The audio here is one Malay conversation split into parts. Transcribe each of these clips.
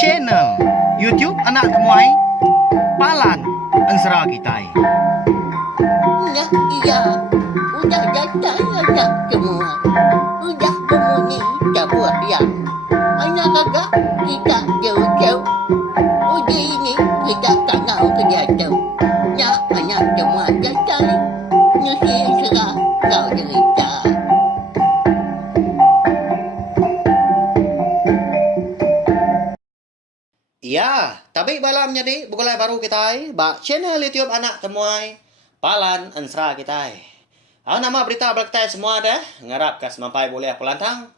channel YouTube anak temuai Palan Ensra Kitai. Nah, iya, udah datang anak semua. Udah berbunyi sebuah yang anak agak kita jauh-jauh. Uji ini kita tak tahu kejatuh. Nah, anak semua datang. Nusi serah kau cerita. Ya, tapi balam jadi bukanlah baru kita ba channel YouTube anak temuai Palan Ensra kita. Nama berita berita semua dah ngarap ke semampai boleh pelantang,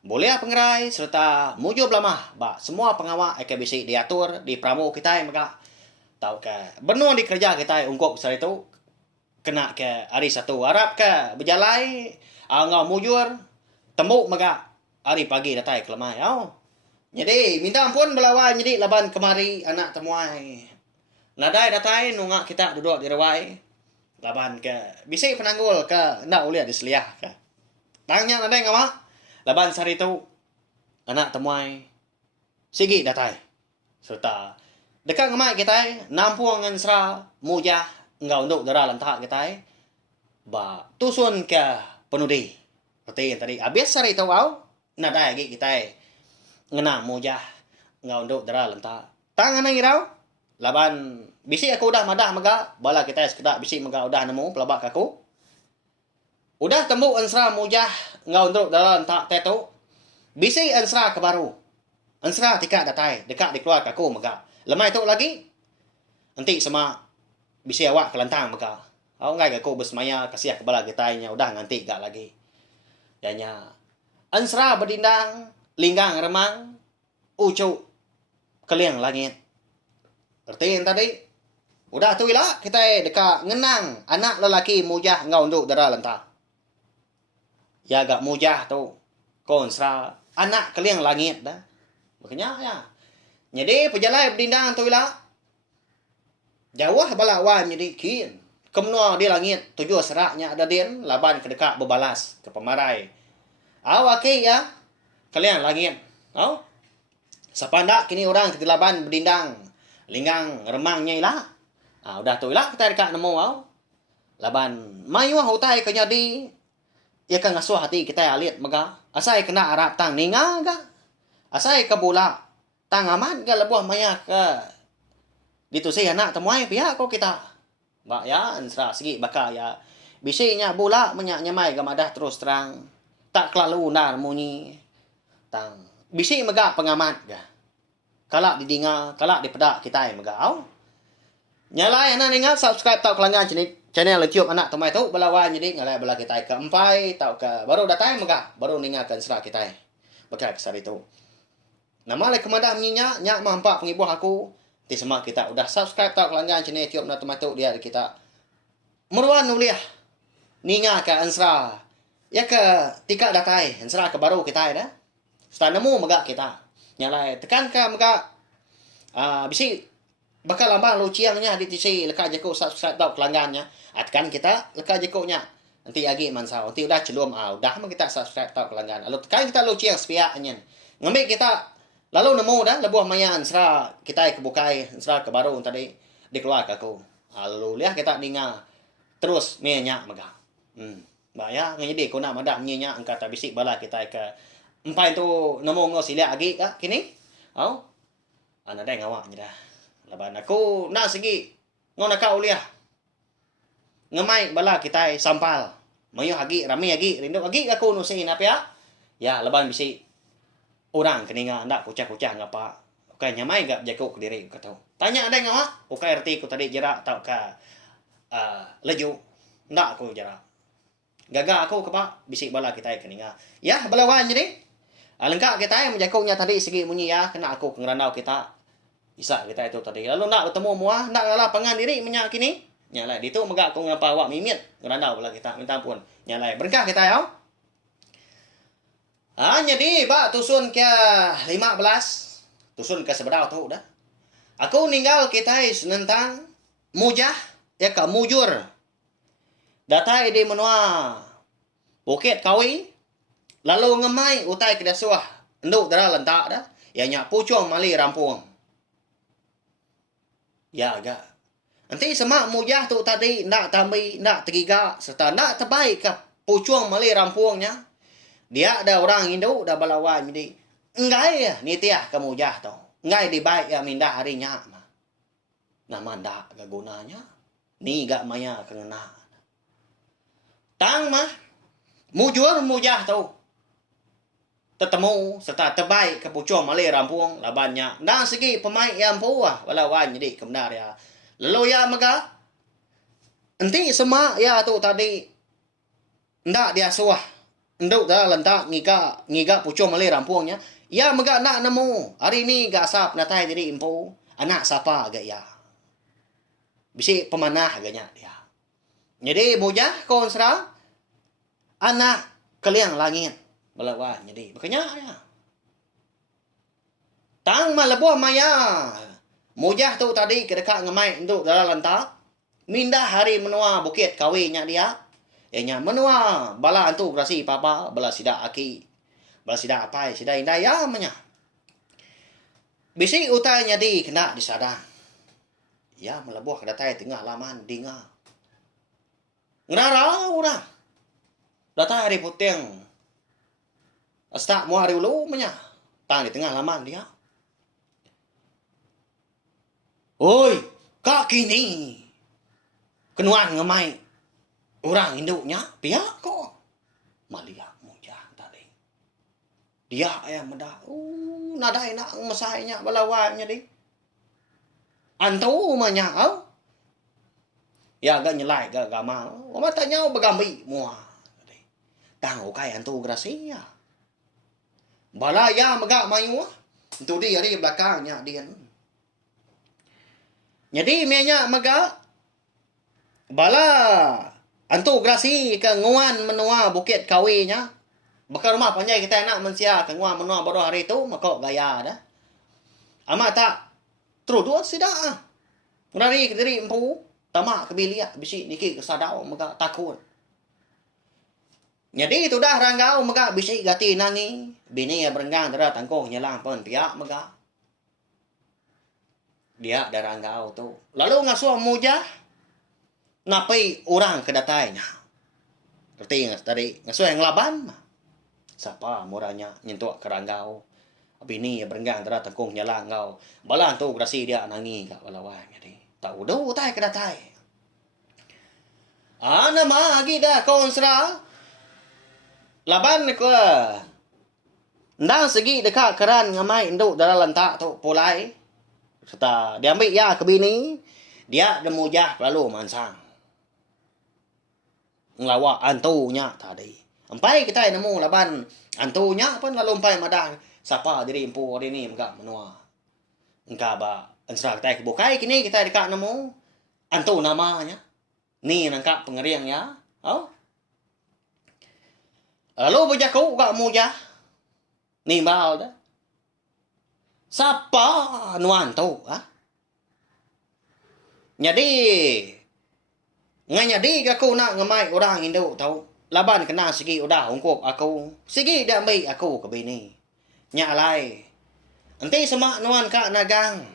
boleh pengerai serta mujub lama ba semua pengawal AKBC diatur di pramu kita maka tahu ke benar di kerja kita ungkop besar itu kena ke hari satu Arab ke berjalai ngau mujur tembuk maka hari pagi datai kelemai jadi minta ampun belawan jadi laban kemari anak temuai nadai datai nungak kita duduk di rawai laban ke bisi penanggul ke nak uliah di seliah ke tanya nadai ngama laban sari itu anak temuai sigi datai serta dekat ngamai kita nampung ngensra mujah engkau untuk dara lantah kita ba tusun ke penudi seperti yang tadi habis sari itu nadai lagi kita ngena mujah engkau untuk dara lantah tangan ngirau laban bisi aku udah madah maga bala kita sekedar bisi maga udah nemu pelabak aku udah tembuk ensra mujah engkau untuk dara lantah tetu bisi ensra ke baru ensra tika datai dekat dikeluar aku maga lemai tu lagi nanti sama bisi awak kelantang maga ngai aku bersemaya kasih ke bala kita nya udah nganti gak lagi danya ensra berdindang linggang remang ucu keliang langit arti yang tadi udah tu lah kita dekat ngenang anak lelaki mujah ngau untuk dara lentah ya gak mujah tu konsra anak keliang langit dah makanya ya jadi pejalai berdindang tu lah jauh bala wan jadi kin kemnua di langit tujuh seraknya ada din laban kedekat berbalas ke pemarai awake ya kalian langit sapandak kini orang kegelaban berdindang linggang remangnya ilah udah tu ilah kita dekat nemu laban mayu hutai kenya di ya kan ngasuh hati kita alit mega asai kena arab tang ninga ga asai ke bola tang aman ga lebuh maya ke ditusih anak temuai pihak ko kita mbak ya ensra segi baka ya bisinya bola menyak nyamai ga madah terus terang tak kelalu nar munyi tang bisi mega pengamat ga kalak didinga kalak dipedak kita mega nyalai anak ingat subscribe tau kelangan channel YouTube anak temai tu belawan jadi ngalai bela kita ke empai tau ke baru datang mega baru ningakan serah kita beka besar itu nama le kemada minyak nyak mampak pengibuh aku ti semak kita udah subscribe tau kelangan channel YouTube anak temai tu dia kita meruan nuliah ninga ke ansra ya ke tika datai ansra ke baru kita dah setelah nemu mega kita nyalai tekan ke mega bisi bakal lambang lu ciangnya di tisi leka jeko subscribe tau pelanggannya tekan kita leka jekonya nanti lagi mansau nanti udah celum udah mah kita subscribe tau pelanggan lalu tekan kita lu ciang sepiaknya ngambil kita lalu nemu dah lebuh mayan sera kita kebukai sera ke baru tadi dikeluar ke aku lalu lihat kita ninga terus minyak mega bahaya ngjadi ko na madah minyak angkat bisik bala kita ke empai tu nemu ngo sila agi ka kini ana dai ngawak nya dah laban aku na segi ngo nakau liah ngemai bala kita sampal mayo agi rami agi rindu agi aku nu sing apa ya laban bisi orang keninga ndak kucah-kucah ngapa okay nyamai gak jago ke diri kata tanya ada ngawak okay arti ku tadi jarak tau ka leju ndak aku jarak gagal aku ke pak bisi bala kita keninga ya balawan jadi lengkap kita yang menjakunya tadi segi bunyi ya kena aku ngerandau kita bisa kita itu tadi lalu nak bertemu muah nak ngalah pangan diri minyak kini nyalai di tu megak aku ngapa awak mimit ngerandau pula kita minta ampun nyalai berkah kita ya jadi pak tusun ke 15 tusun ke seberau tu dah aku ninggal kita senentang mujah ya ke mujur datai di menua Bukit Kawi lalu ngemai utai kedasuah enduk dara lentak dah Ianya pucung mali rampuang. Ya agak. Nanti semak mujah tu tadi nak tambi, nak tergiga serta nak terbaik ke pucung mali rampuangnya. Dia ada orang Hindu dah balawan jadi. Enggak ya ni tiah ke mujah tu. Enggak di baik ya mindah harinya mah. Nama ndak ke gunanya. Ni gak maya kengena. Tang mah mujur mujah tu. Tetemu serta terbaik ke pucung mali rampuang labannya. Dan segi pemain yang puah balawan jadi kebenar ya. Lalu ya maka enti semak ya tu tadi ndak dia suah nduk dah lentak ngiga pucung mali rampuangnya ya maka nak nemu hari ni gak sap natai jadi impu anak siapa agak ya bisi pemanah agaknya dia jadi bujah kon serang anak keliang langit balawan jadi makanya ya tang malabuah maya mujah tu tadi kedekat ngemai untuk dalam lentak. Mindah hari menua bukit kawinnya dia. Ianya menua bala antu grasi papa, bala sida aki. Bala sida apai, sida indah ya menya. Bisi utainya di kena disadang. Ya melebuh kedatai tengah laman dinga. Ngerara orang. Datai hari puteng. Asta mu hari ulu menya. Tang di tengah laman dia. Oi, kak kini. Kenuan ngemai. Orang induknya pihak kok. Malia mujah tadi. Dia yang medah. Nadai nak mesainya balawannya di. Antu manya au. Ya gak nyelai gak gama. Oma tanya begambi mua. Tang ukai antu grasia. Balaya megak mayu. Itu dia di belakangnya dia. Jadi mianya mega bala antu grasi ke nguan menua bukit kawinya. Bakal rumah panjang kita nak mensia ke nguan menua baru hari itu maka gaya dah. Ama tak terus dua sida. Ngari ke diri empu tamak ke bilia bisi dikit ke sadau mega takut. Jadi itu dah ranggau mega bisi gati nangi. Bini yang berenggang tera tangkoh nyelang pun pihak mega. Dia darah engkau tu. Lalu ngasuh mujah. Ngapai orang kedatainya. Berarti tadi ngasuh yang laban. Siapa murahnya nyentuk keranggau. Bini yang berenggang darah tengkung nyalang kau. Balang tu grasi dia nangi kat balawan. Jadi tahu dah utai kedatai. Ana magi dah konsra. Laban ke. Ndang segi dekat keran ngamai induk dalam lentak tu pulai. Serta dia ambil ya ke bini. Dia demujah lalu mansang. Ngelawak antunya tadi. Empai kita nemu laban antunya pun lalu empai madang. Siapa diri empu hari ni enggak menua. Engkau ba ansra kita kebukai kini kita dekat nemu. Antu namanya. Ni nangkap pengeriang ya. Oh. Lalu bujaku gak mujah. Ni bal dah. Siapa nuan tu? Ha? Jadi, nganya di aku nak ngemai orang Hindu tahu. Laban kena segi udah ungkup aku. Segi dia ambil aku ke bini. Nyak lai. Nanti semak nuan kak nagang.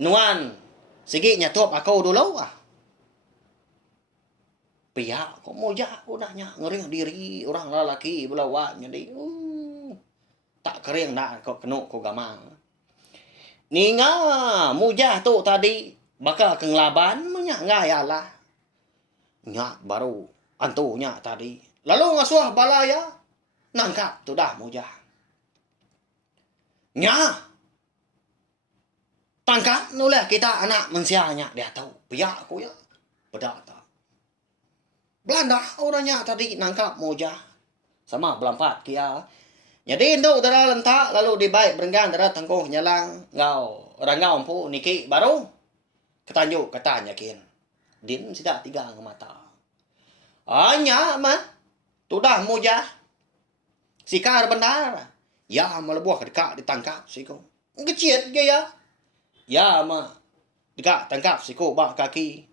Nuan, segi nyatup aku dulu ah. Pihak kok mojak udahnya ngering diri orang lelaki belawan jadi. Tak kering nak kok kena ko gamang. Ninga mujah tu tadi bakal kenglaban menyak ngayalah. Nyak baru antunya tadi. Lalu ngasuh balaya nangkap tu dah mujah. Nya tangkap nulah kita anak mensianya dia tahu pihak aku ya. Bedak tak. Belanda orangnya tadi nangkap mujah. Sama belampat kia. Jadi induk darah lentak lalu dibaik berenggang darah tengkuh nyalang ngau orang ngau empu niki baru ketanjuk kata nyakin din sidak tiga ngemata hanya mah tu dah mujah sikar benar ya melebuh dekat ditangkap siku kecil gaya ya mah dekat tangkap siku bak kaki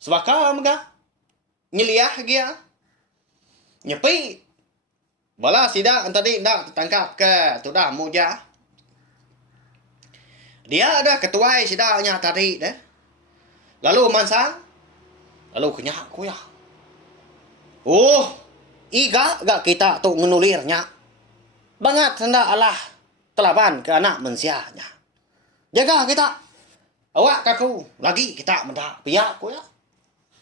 sebaka megah nyeliah dia nyepi Bala sidak tadi nak tertangkap ke tu dah Mujah. Dia ada ketuai sidaknya tadi dah. Lalu mansang. Lalu kenyak ku ya. Oh, iga gak kita tu ngenulirnya. Bangat hendak Allah telaban ke anak manusianya. Jaga kita. Awak kaku lagi kita mendak piak ku ya.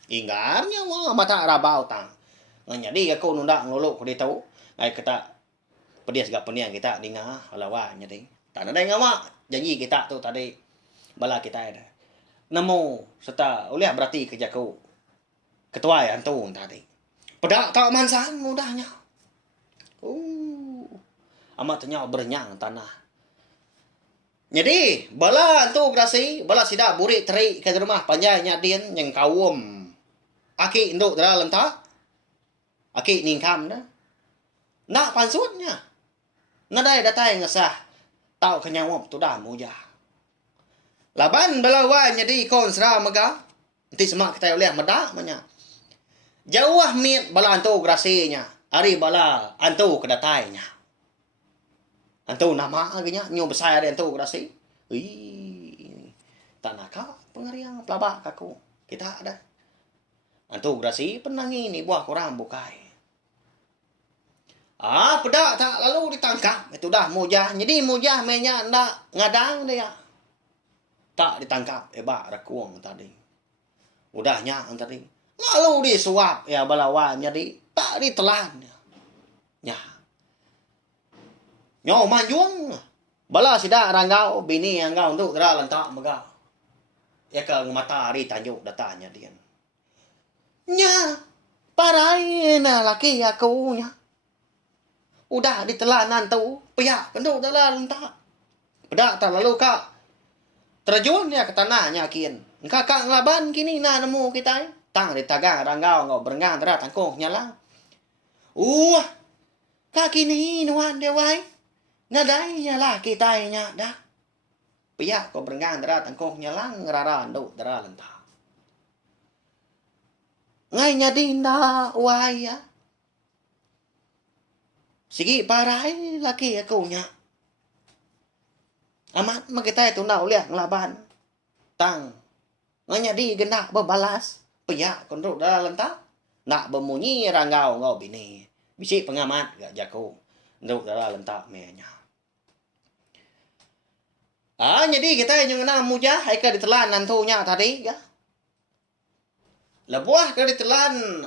Ingatnya mata rabau tang. Jadi aku nundak ngeluluk ku dia tahu. Ay kata pedia segala peniang kita dengar alawa jadi tak ada yang ngama janji kita tu tadi bala kita ada namo serta oleh berarti kerja kau ketua yang tu tadi pedak tak mansan mudahnya amat tanya bernyang tanah jadi bala tu grasi bala sidak burik terik ke rumah panjangnya dian yang kawum aki induk dalam tak aki ningkam dah nak pansutnya. Nadai datai ngasah. Tau kenyawap tu dah Mujah. Laban belawan jadi kon sera mega. Nanti semak kita oleh medak manya. Jauh mit bala antu grasinya. Ari bala antu kedatainya. Antu nama agaknya nyu besar dari antu grasi. Tak nak pengariang pelabak kaku. Kita ada. Antu grasi penangi ni buah korang bukai. Pedak tak lalu ditangkap. Itu dah Mujah. Jadi Mujah mainnya nak ngadang dia. Tak ditangkap. Ebak rakuang tadi. Udahnya tadi. Lalu disuap. Ya balawan jadi. Tak ditelan. Ya. Nyaw manjung. Bala sidak ranggau. Bini yang kau untuk terang lentak megah. Ya ke mata hari tanjuk datanya dia. Nya. Parai na laki aku nya. Udah ditelanan tu, pihak penduk dalam tak. Pedak tak lalu kak. Terjun dia ke tanahnya kian. Kakak ngelaban kini na nemu kita. Tang ditagang ranggau ngau berengang terat tangkung nyala. Kak kini nuan dia wai. Nadai nyala kita nya dah. Pihak kau berengang terat tangkung nyala ngeraran duk dalam tak. Ngai nyadina wai ya. Sige parai laki aku nya. Amat makita itu nak uliak ngelaban. Tang. Nganya di gendak berbalas. Pihak konduk dalam tak. Nak bermunyi ranggau ngau bini. Bisi pengamat gak jaku. Nduk dalam tak menya. Jadi kita yang nak Mujah. Aika ditelan antunya tadi. Ya. Lebuah ke ditelan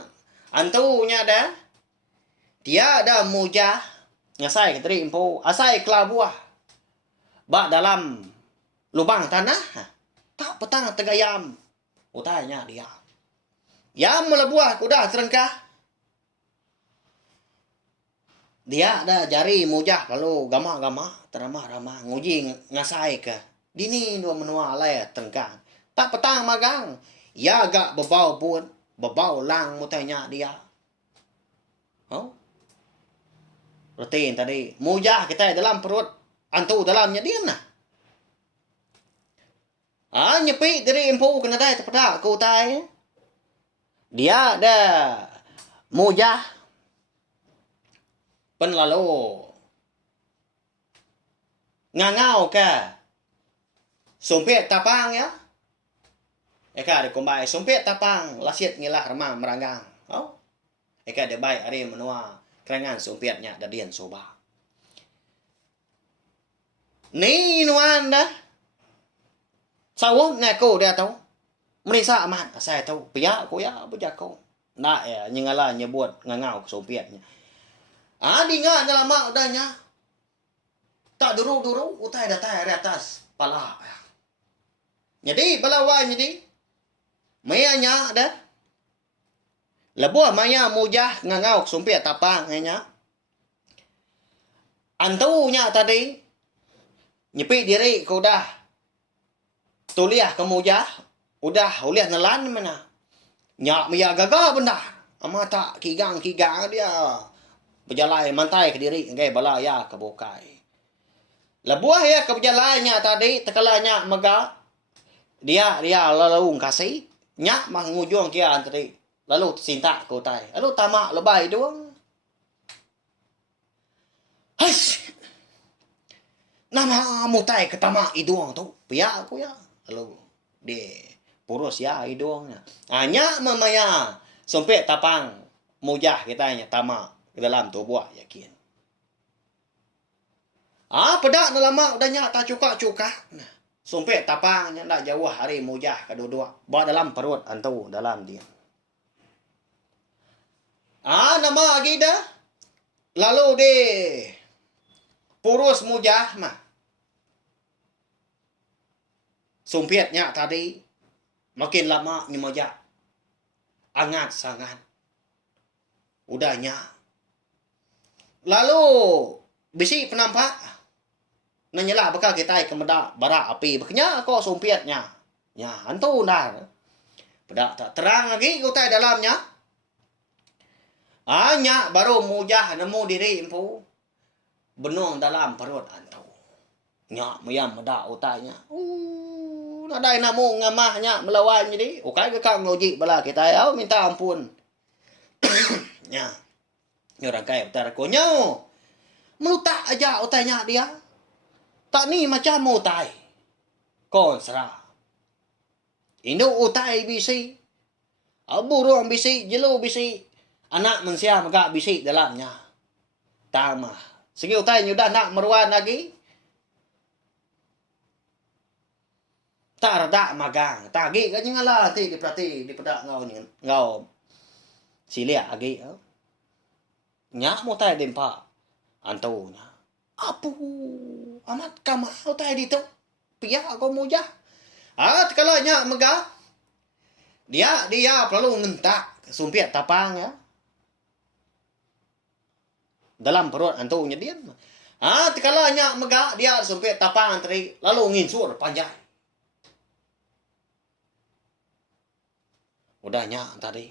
antunya dah. Dia ada Mujah ngasai ke teri empu asai kelabuah bak dalam lubang tanah tak petang tegayam utanya dia yam melebuah kuda serengkah dia ada jari Mujah lalu gama-gama teramah-ramah nguji ngasai ke dini dua menua alai tengkang tak petang magang ya agak bebau pun bebau lang mutanya dia rutin tadi. Mujah kita dalam perut. Antu dalamnya dia nah. Nyepi dari empu kena dah terpedak ke utai. Dia ada Mujah. Pen lalu. Ngangau ke. Sumpit tapang ya. Eka ada kumbai. Sumpit tapang. Lasit ngilah remang meranggang. Eka ada baik hari menua. Kerangan sumpitnya dadian soba. Ni nuan dah. Sawong ngaku dia tahu. Merisa amat saya tahu. Pihak aku ya berjaku. Nak ya nyengala nyebut ngangau sumpitnya. Dingat dalam mak udahnya. Tak duru-duru utai datai atas pala. Jadi balawan jadi. Mayanya dah. Lebuah maya Mujah ngangau sumpit tapang nya. Antunya tadi nyepi diri ke udah tuliah ke Mujah udah uliah nelan mana. Nyak maya gaga benda. Amata kigang-kigang dia. Berjalan mantai ke diri ngai bala ya ke bokai. Lebuah ya ke berjalannya tadi tekalanya mega. Dia lalu kasih nyak mangujung kian tadi. Lalu sinta ko tay. Lalu tamak lebay doang. Hush! Nama mutai ketama idung tu. Pia aku ya. Lalu de purus ya idungnya. Hanya memaya sumpit tapang mujah kitanya tama ke dalam tubuh yakin. Pedak dalam mak udahnya tak cuka-cuka. Nah, sumpit tapangnya nak jauh hari mujah kedua-dua. Bawa dalam perut antu dalam dia. Nama lagi dah. Lalu de purus mujah mah. Sumpitnya tadi makin lama nyemoja. Angat sangat. Udahnya. Lalu bisi penampak. Nanyalah bakal kita kemedak bara api. Beknya kok sumpitnya. Ya, antu dah. Pedak tak terang lagi kita dalamnya. Hanya baru mujah nemu diri empu. Benung dalam perut antu. Nyak mayam medak utainya. Nadai namu ngamahnya melawan jadi. Ukai ke kang ngoji bala kita ya minta ampun. Nya. Orang kaya utar ko nyo. Melutak aja utainya dia. Tak ni macam utai. Konsra. Inu utai bisi. Burung bisi, jelu bisi. Anak manusia maka bisi dalamnya. Tama. Segi utai nyudah nak meruan lagi. Tak rada magang. Tagi kan nyala ti diperhati dipedak ngau silia agi. Nya mo tay dempa. Anto nya. Apu amat kamau tay dito. Pia ako mujah. At kalanya mega. Dia perlu ngentak sumpit tapang ya. Dalam perut antunya dia. Kalanya mega dia sumpit tapang tadi lalu nginsur panjang. Udahnya tadi.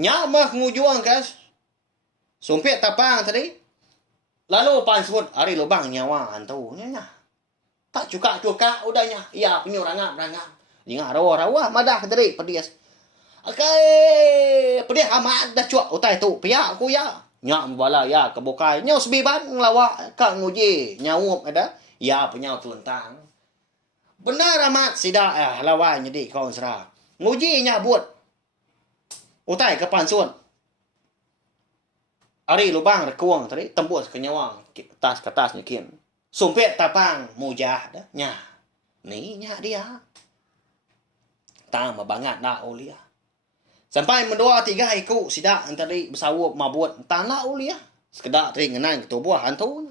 Nya mah ngujuang kas. Sumpit tapang tadi. Lalu pansut ari lubang nyawa antunya nya. Tak cuka-cuka udahnya. Iya penyurangap-rangap. Ingat rawa-rawa madah tadi pedias. Okay, pedih amat dah cuak utai tu. Pihak aku ya. Nyak bala ya kebukai. Nyau sebiban ngelawak kak nguji nyawup ada. Ya punya telentang. Benar amat sidak lawan jadi kau serah. Nguji nyabut. Utai ke pansun. Ari lubang rekuang tadi tembus ke nyawang tas ke tas nyakin. Sumpit tapang mujah dah. Nya. Ni nya dia. Tama banget nak ulia. Sampai mendua tiga iku sidak tadi bersawup mabut tanah ulia. Sekedar tadi ngenang ketubuh hantu.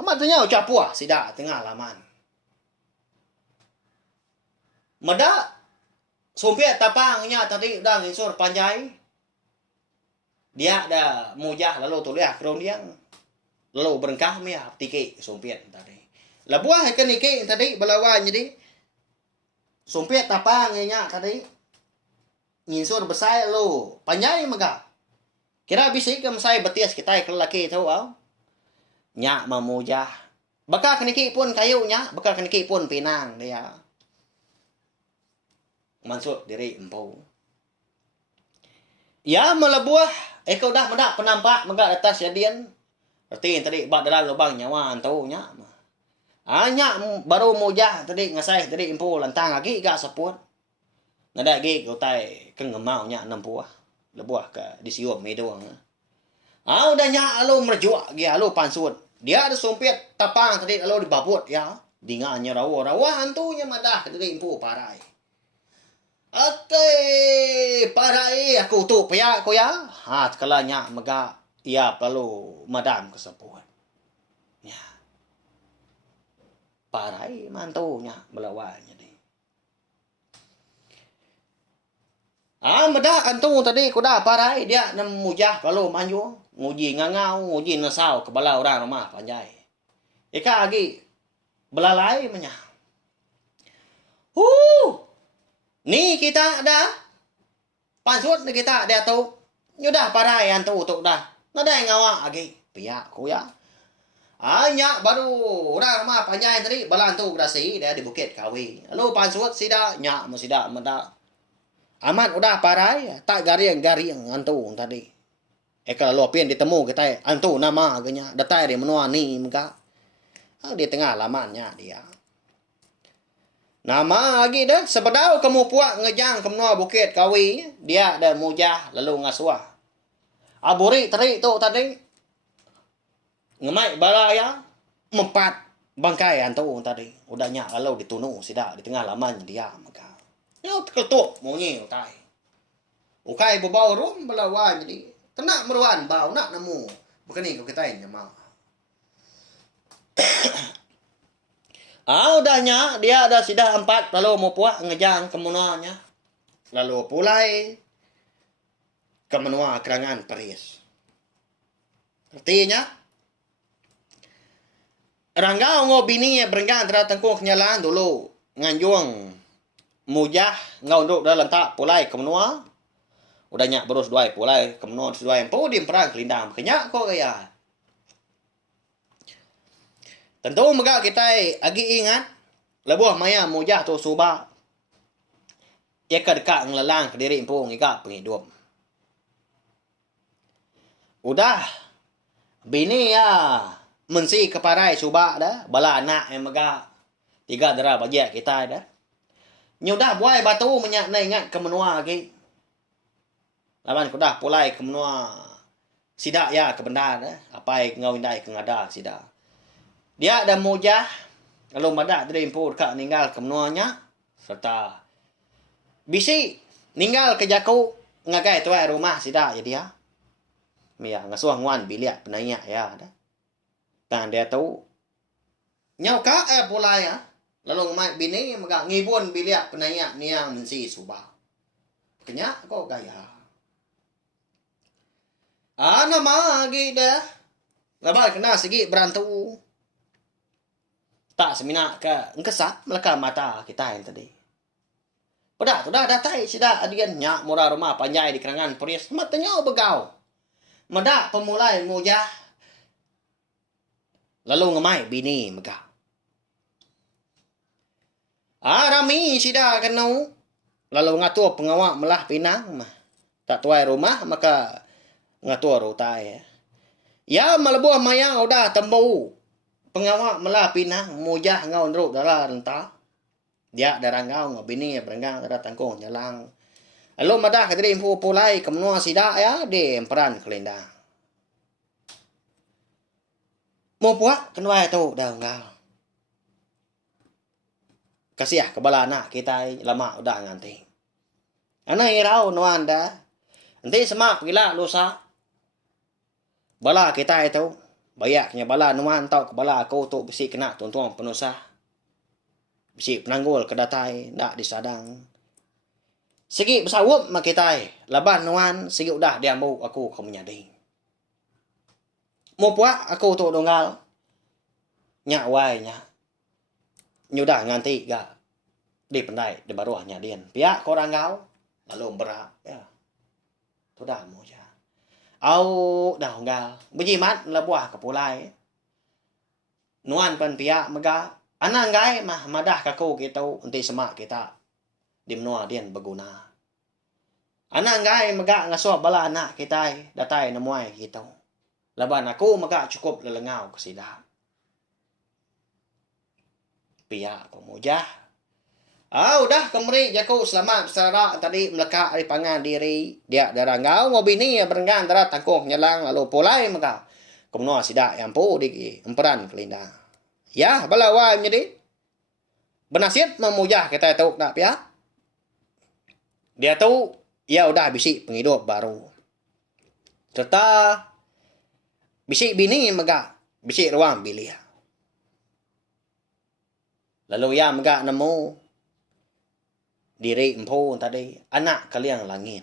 Amat tanya ucap puah sidak tengah laman. Medak sumpit tapangnya tadi udah nginsur panjai. Dia dah mujah lalu tuliah keroniang. Lalu berengkah mia tiki sumpit tadi. Labuah ke niki tadi belawan jadi. Sumpit tapangnya tadi. Nginsur besar lo. Panjai mega. Kira bisik ke mesai betis kita ke lelaki tahu au. Nyak memujah. Bakal keniki pun kayunya. Bakal keniki pun pinang dia. Mansur diri empu. Ya melebuah. Kau dah medak penampak megak atas jadian. Berarti tadi bak dalam lubang nyawa tahu nyak. Nyak baru mujah tadi ngasai tadi empu lantang lagi gak seput. Nada gi kau tai kengemau nya 60 lebuah ke disiup me doang. Udah nya alu merjuak gi alu pansut. Dia ada sumpit tapang tadi alu dibabut ya. Dinganya rawa hantunya madah tadi impu parai. Oke, parai aku tu paya aku ya. Kalanya mega ia perlu madam ke seput. Ya. Parai mantunya belawanya ni. Medak antu tadi kuda parai dia nemujah kalau manju nguji ngangau nguji nesau kepala orang rumah panjai. Ika lagi belalai menya. Ni kita dah pansut ni kita dia tu nyudah parai antu tu dah. Nadai ngawak lagi pihak ku ya. Nya baru orang rumah panjai tadi balantu grasi dia di Bukit Kawi. Lalu pansut sida nya musida medak. Amat udah parai, tak garing-garing antu tadi. Kalau pian ditemu kita antu nama agaknya datai dia menua ni muka. Di tengah lamannya dia. Nama lagi dah sebedau kamu puak ngejang ke menua bukit kawi dia ada mujah lalu ngasuah. Aburi terik tu tadi ngemai bala ya mempat bangkai antu tadi udahnya kalau ditunu sida di tengah laman dia maka. Yo ketuk monyi utai. Ukai bebau rum belawan jadi kena meruan bau nak nemu. Bukan ni kau kita nyama. Udahnya dia ada sidah 4 lalu mau puak ngejang ke menuanya. Lalu pulai ke menua kerangan Paris. Artinya ranggau ngo bini berenggang tera tengkung kenyalaan dulu nganjuang mujah ngau duduk dalam tak pulai ke menua. Udah nyak berus duai pulai ke menua duai empu di perang kelindang kenyak kok gaya. Tentu mega kita agi ingat lebuh maya mujah tu subak. Ia dekat ngelelang ke diri empu ngika penghidup. Udah bini ya mensi keparai subak dah bala anak yang mega 3 dera bajak kita dah. Nyudah buai batu menyak na ingat ke menua lagi. Lawan kudah pulai ke menua sidak ya ke benda dah. Apa ngau indai ke ngada sidak. Dia ada mujah kalau madak dari empu dekat ninggal ke menuanya serta bisi ninggal ke jaku ngagai tuai rumah sidak ya dia. Mia ngasuh nguan biliak penanya ya dah. Tan dia tahu nyau ka pulai ya. Lalu ngai bini maga ngibun biliak penanya niang mensi subah. Kenya kok gaya. Nama lagi dah. Labal kena segi berantu. Tak semina ke engkesak melaka mata kita yang tadi. Pada tu dah datai sida adian nyak murah rumah panjai di kerangan Paris matanya begau. Madak pemulai mujah. Lalu ngemai bini megah. Rami sida kenau. Lalu ngatur pengawak melah pinang mah. Tak tuai rumah maka ngatur rutai. Ya melebuh mayang udah tembau. Pengawak melah pinang mujah ngau ndruk darah rentah. Dia darah ngau ngabini berenggang darah tangkung nyalang. Lalu madah kadri impu pulai ke menua sidak ya di emperan kelendang. Mau puak kenwai tu dah ngau. Kasih kebala anak kita lama udah nganti. Anak irau nuan dah. Nanti semak gila lusa. Bala kita itu. Bayaknya bala nuan tau ke bala aku tu bisi kena tuan-tuan penusah. Bisi penanggul kedatai nak disadang. Segi bersawup mak kita laban nuan segi udah diambu aku kamu nyadi. Mau puak aku tu donggal. Nyak wai nya. Nyudah nganti ga di pendai di baruah nyadian. Pihak korang kau lalu berak ya. Tu dah mau ja. Au dah nggal bejimat lebuah ke pulai nuan pan pia mega anang gai mah madah kaku kita unti semak kita di menua dian berguna anang gai mega ngasuh bala anak kita datai nemuai kita laban aku mega cukup lelengau ke sida pia ko mujah. Udah kemari jaku selamat bersara tadi melekak di pangan diri dia darah ngau ngobini ya berenggan darah tangkung nyelang lalu pulai maka kemenua sidak yang pu di emperan kelindang. Ya balawa jadi benasiat memujah kita tahu nak pihak. Dia tahu ya udah bisi penghidup baru. Serta bisi bini mega bisi ruang bilia. Lalu ya mega nemu diri empu tadi anak kalian langit.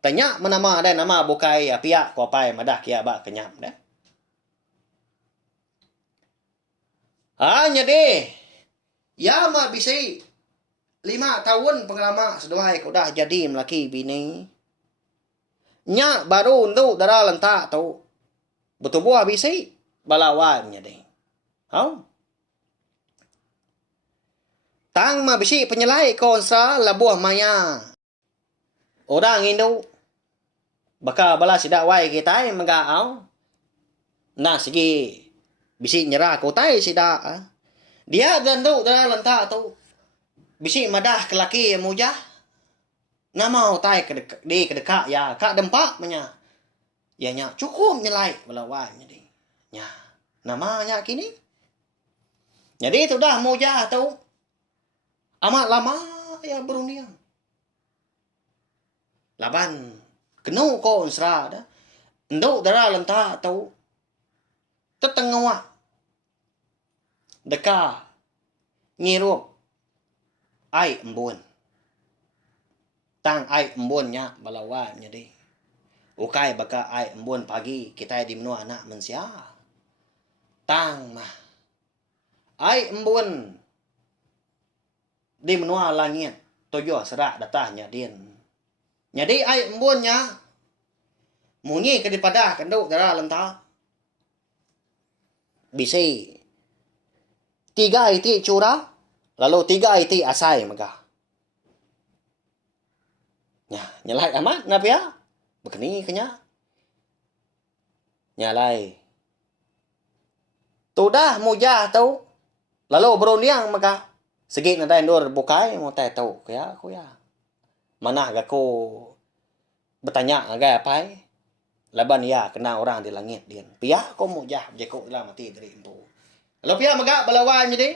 Tanya menama ada nama bukai pihak kuapai madah kia bak kenyam dah. Hanya deh. Ya mah bisi 5 tahun pengalaman sedoai kau dah jadi melaki bini. Nyak baru untuk darah lentak tu. Betul buah bisi balawannya deh. Hau? Tang ma bisi penyelai konsa labuah maya. Orang Indo Baka bala si dakwai kita magaaw. Na sige. Bisi nyerah ko tay si da. Dia dando da lanta to. Bisi madah kelaki muja. Na mau tay di kedeka ya ka dempak menya. Ya nya cukup nyelai balawan jadi. Nya namanya kini. Jadi itu dah muja tu. Amat lama ya berunding. Laban kenu ko unsra da. Ndo dara lanta tu. Tetengwa. Deka ngirup ai embun. Tang ai embunnya balawan jadi. Ukai baka ai embun pagi kita di menua anak mensia. Tang mah. Ai embun di menua langit toyo serak datanya din. Jadi ai embunnya munyi ke daripada kenduk dara lenta. Bisi 3 iti curah lalu 3 iti asai maga. Nya nyalai amat napa ya? Begini kenya. Nyalai. Tudah mujah tau. Lalu berunding maka segi na dai ndor bukai mo tai tau kaya ko ya. Mana ga ko bertanya aga apa? Laban ya kena orang di langit dia. Pia ko mujah je ko lah mati dari empu. Lalu pia maga balawan jadi.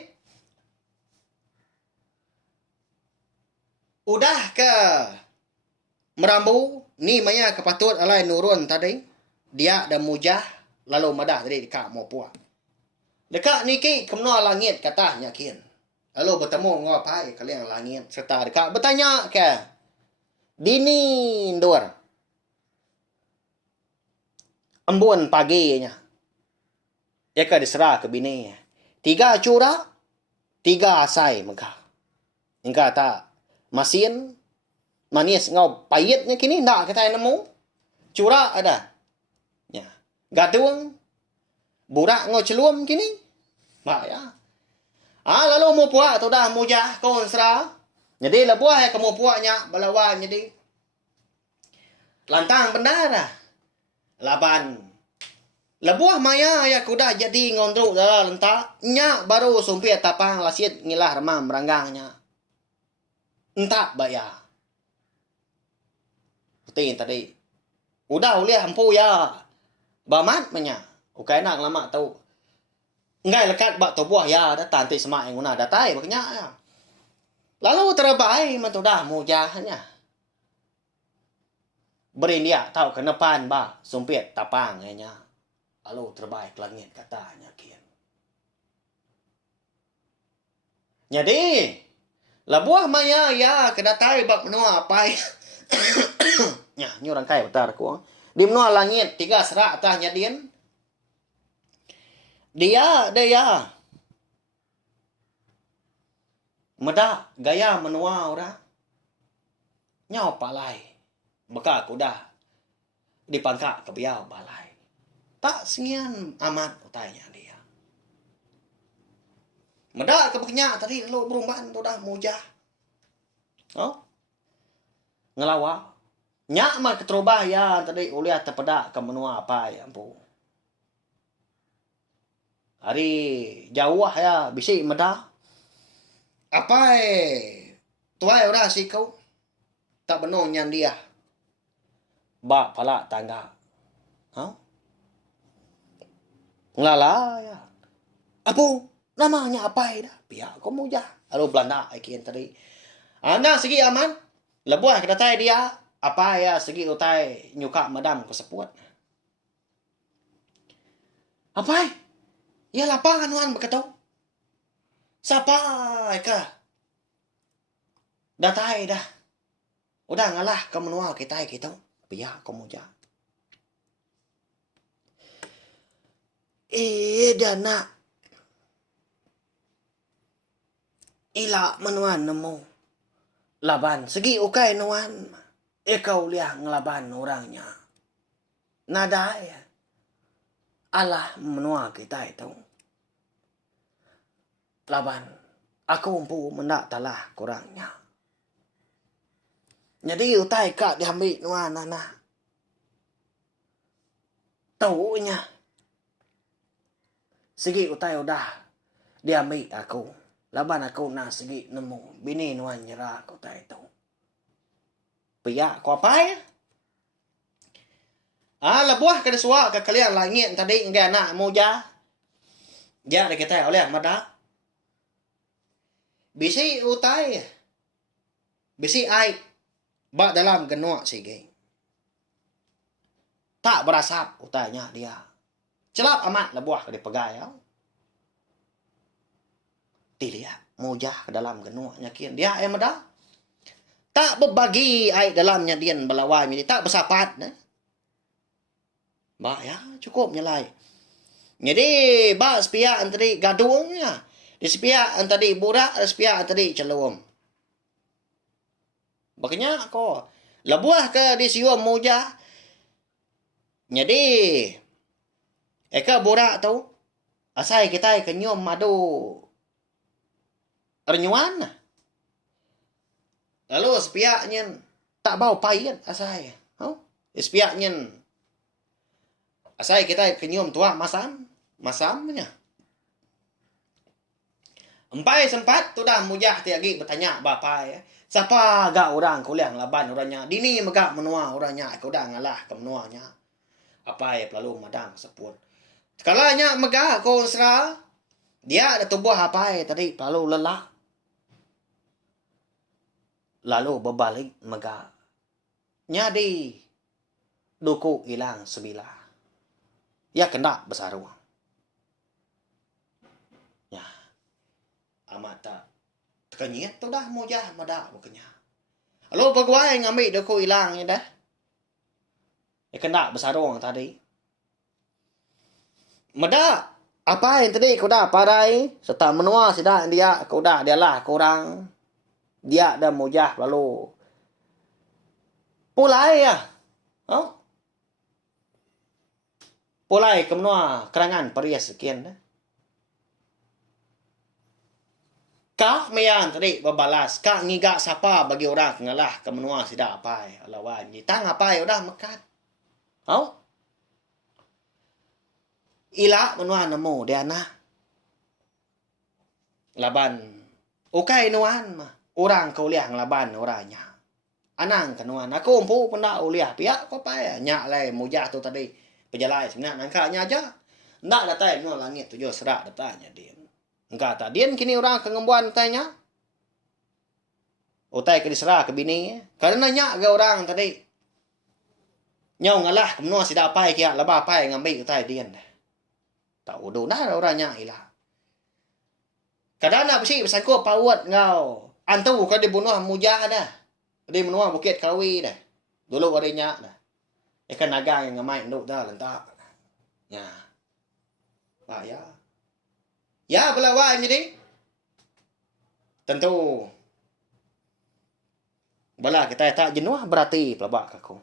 Udah ke merambu ni maya kepatut alai nurun tadi. Dia dan mujah lalu madah tadi dekat mau puak. Dekat niki kemno langit katanya kian. Lalu bertemu ngapai kalian langit serta dekat bertanya ke dini ndor. Embun paginya. Ya ka diserah ke bini. 3 curah, 3 asai maka. Ingka tak masin manis ngau payitnya kini ndak kita nemu. Curah ada. Ya. Gadung burak ngau celum kini. Mak ya. Lalu mu puak tu dah mujah kon sera. Jadi lebuah ya kamu puaknya balawan jadi. Lantang bendara. Laban lebuah maya ya kuda jadi ngondruk dah lentak. Nya baru sumpit tapang lasit ngilah remam meranggangnya. Entak baya. Putin tadi. Udah uliah hampu ya. Bamat menya. Ukai nak lama tahu. Ngai lekat bak tobuah ya dah tanti semak yang guna datai baknya ya. Lalu terbaik mentudah mujahnya. Beri dia tahu ke depan ba sumpit tapang nya. Lalu terbaik langit katanya kian. Jadi labuah maya ya kedatai bak menua apa. Nya nyurang kai betar ko. Di menua langit 3 serak atahnya dian. Dia Meda gaya menua ora. Nyau palai. Beka kuda dipangka ke biau balai. Tak sengian amat utainya dia. Meda kebeknya tadi lo berumban tu dah mujah. Oh. Ngelawa. Nyak mah keterubah ya tadi uliah terpedak ke menua apa ya ampu. Hari jauh ya bisi meda. Apa tuai ora si kau. Tak benar nyan dia. Ba pala tangga. Ha? Nglala ya. Apa namanya apa dah? Pihak kau mujah. Lalu Belanda ikin tadi. Anda segi aman. Lebuah kita tai dia. Apa ya segi utai nyuka madam ko sepuat. Apa? Ya lapangan wan berkata. Siapa ka? Datai dah. Udah ngalah ke menua kita gitu. Pihak kau mujah. Dana. Ila menuan nemu. Laban segi ukai nuan. Kau lihat ngelaban orangnya. Nada ya. Allah menua kita itu. Laban. Aku umpu mendak talah kurangnya. Jadi utai kak diambil nuan anak. Taunya. Sige utai udah. Dia ambil aku. Laban aku na sige nemu. Bini nuan nyerah aku utai itu. Pia ko apa ya? Labuah kada suwa ka kalian langit tadi enggak anak moja. Ya de kita oleh mada. Bisi utai. Bisi ai. Ba dalam genua sige. Tak berasap utanya dia. Celap amat labuah ka dipegai ya. Tidak mojah ke dalam genuanya kian dia mada. Tak berbagi ai dalamnya dian belawai ni tak bersapat nah. Ba ya cukup nyelai. Jadi ba sepia antri gaduhnya. Di sepia antri budak, di sepia antri celum. Makanya ko labuah ke di siwa mojah. Jadi eka budak tu asai kita kenyum madu renyuan. Lalu sepiaknya tak bau pahit asai. Sepiaknya asai kita kenyum tua masamnya. Empai sempat tu dah mujah tiagi bertanya bapa ya. Siapa gak orang kuliah laban orangnya. Dini megak menua orangnya. Kau dah ngalah ke menuanya. Apa ya lalu madang sepun. Sekalanya megak kau serah. Dia ada tubuh apa ya tadi lalu lelah. Lalu berbalik megak. Nyadi. Duku hilang sebilah. Ya kena besaru. Ya. Amat tak. Tekanyit tu dah mujah madak bukannya. Lalu pegawai ngambil duku hilang ya dah. Ya kena besaru tadi. Madak. Apa yang tadi kau dah parai. Serta menua sidak dia. Kau dah dia lah kurang. Dia dah mujah lalu. Pulai ya. Pulai ke menua kerangan perias sekian dah. Kak meyan tadi berbalas. Kak ngigak siapa bagi orang ngalah ke menua sidak apa. Alawan. Tang apa udah mekat. Ila menua nemu dia nah. Laban. Ukai nuan mah. Orang kau lihat ngelaban orangnya. Anang kenuan. Aku umpu pun tak uliah. Pihak kau apa ya. Nyak lai mujah tu tadi. Pejalai sebenarnya. Nangkanya aja. Ndak datang no langit tu jo serak datanya dia. Engkau tak. Dia kini orang kengembuan tanya. Utai ke diserah ke bini. Karena nyak ke orang tadi. Nyau ngalah. Kemenua sidak apa kia. Labah apa ngambil utai dia. Tak udah dah orangnya hilang. Kadang nak bersih bersangkut pawat ngau. Antu kau dibunuh mujah dah. Dia menua bukit kawi dah. Dulu adanya dah. Ikan naga yang ngamai nduk dah lentak. Ya. Pak ya. Ya belawai jadi. Tentu. Bala kita tak jenuh berarti pelabak aku.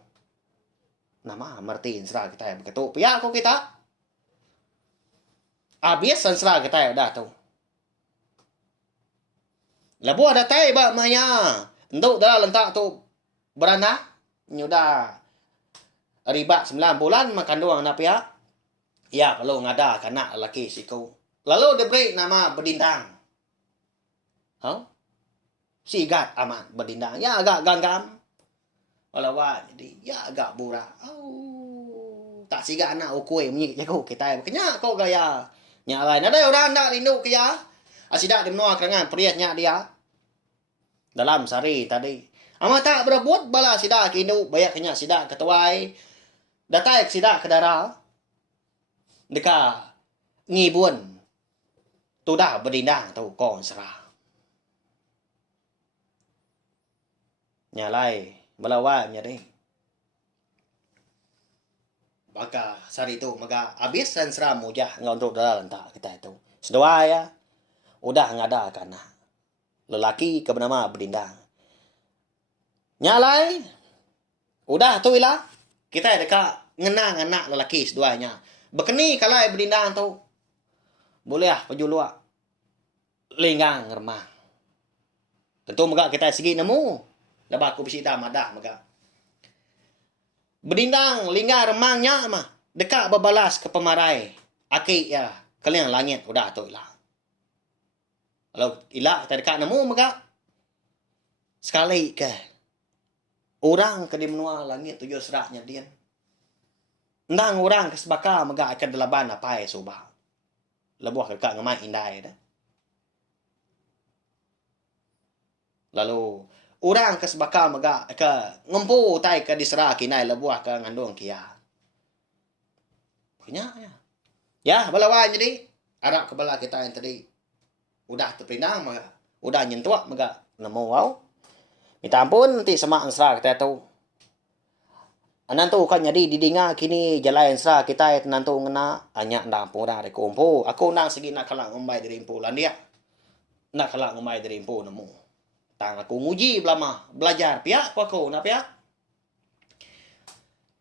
Nama mertiin serah kita yang begitu. Pihak aku kita. Habis serah kita dah tu. Labu ada tay ba maya. Untuk dah lentak tu beranak. Nyudah riba 9 bulan makandung anak pihak. Ya kalau ngada kanak lelaki siku. Lalu diberi nama berdindang. Sigat amat berdindang. Ya agak ganggam. Walawan jadi ya agak burak. Tak sigat anak ukui menyik jago kita. Kenyak kau gaya. Nyak lain ada orang nak rindu kaya. Asidak di menua kerangan periatnya dia. Dalam sari tadi. Amat tak berebut bala sidak kinu. Bayak kenyak sidak ketuai. Datai sidak ke darah. Deka ngibun. Tu dah berdindang tu kon serah. Nyalai balawan nya deh. Maka sari tu maka habis dan serah mujah ngau untuk dalam tak kita itu. Sedua ya. Udah ngada kana. Lelaki ke bernama berdindang. Nyalai. Udah tu ilah. Kita dekat ngenang anak lelaki seduanya. Bekeni kalai berdindang tu. Boleh lah pejuluak. Linggang remang. Tentu maka kita segi nemu. Lepas aku bisi dah madah maka. Berdindang linggang remangnya mah. Dekat berbalas ke pemarai. Aki ya. Kalian langit. Udah tu ilah. Kalau ilah kita dekat nemu maka. Sekali ke. Orang ke di menua langit tujuh seraknya dia. Nang orang ke sebaka maka akan delaban apa ya subah. Lebuah kakak ngemai indai dah. Lalu orang ke sebaka maka ke ngempu tai ke diserah kinai lebuah ke ngandung kia. Punya ya. Ya, balawan jadi Arab kebala kita yang tadi udah terpindang maka udah nyentuak maka nemu wow. Minta ampun nanti semak serah kita tu. Nantu kan jadi didinga kini jalan serah kita nantu ngena hanya ndak pura de kumpu. Aku nang segi nak kalang ngomai dari impu lan dia. Nak kalang ngomai dari impu nemu. Tang aku nguji belama belajar pihak aku nak pihak.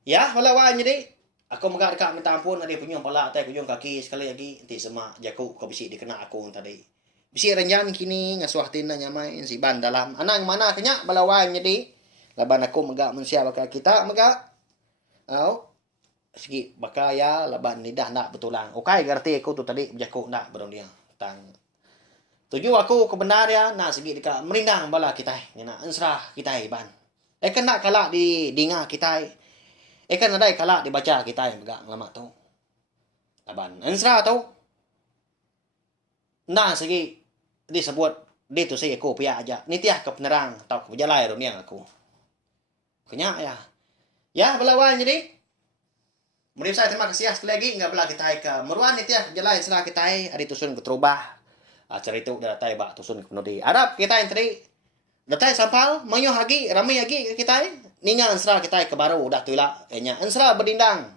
Ya, balawan jadi aku megak dekat minta ampun ada punyung pala tai punyung kaki sekali lagi nanti semak jaku kau bisi dikena aku tadi. Bisi renjan kini ngasuh tina nyamai si ban dalam. Anang mana kenya balawan jadi. Laban aku megak mensia bakal kita megak. Au. Segi bakaya laban lidah nak betulang. Okey gerti aku tu tadi jaku nak berong dia. Tang tuju aku kebenar ya nak segi dekat merindang bala kita. Ngena ansrah kita ban. Kena kalak di dinga kita. Kan ada kalak dibaca kita yang pegang lama tu. Laban ansra tu. Nah segi disebut dia tu saya aku pihak aja. Ni tiah ke penerang tau ke berjalai dunia aku. Kenya ya. Ya belawan jadi. Mari saya terima kasih sekali lagi enggak bela kita ke meruan ni tiah berjalai serah kita ada tusun ke terubah. Cerita dah datai bak tusun ke penudi. Arab kita yang tadi datai sampal manyo hagi ramai hagi kita ninga ansra kita ke baru dah tuila nya ansra berdindang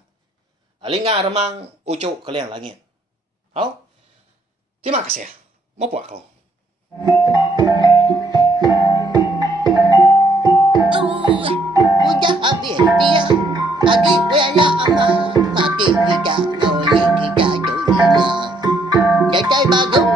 alinga remang ucuk ke liang langit. Au. Terima kasih. Mau puak kau. Udah habis dia. Lagi punya apa? Mati kita, oleh kita tu. Jadi bagus.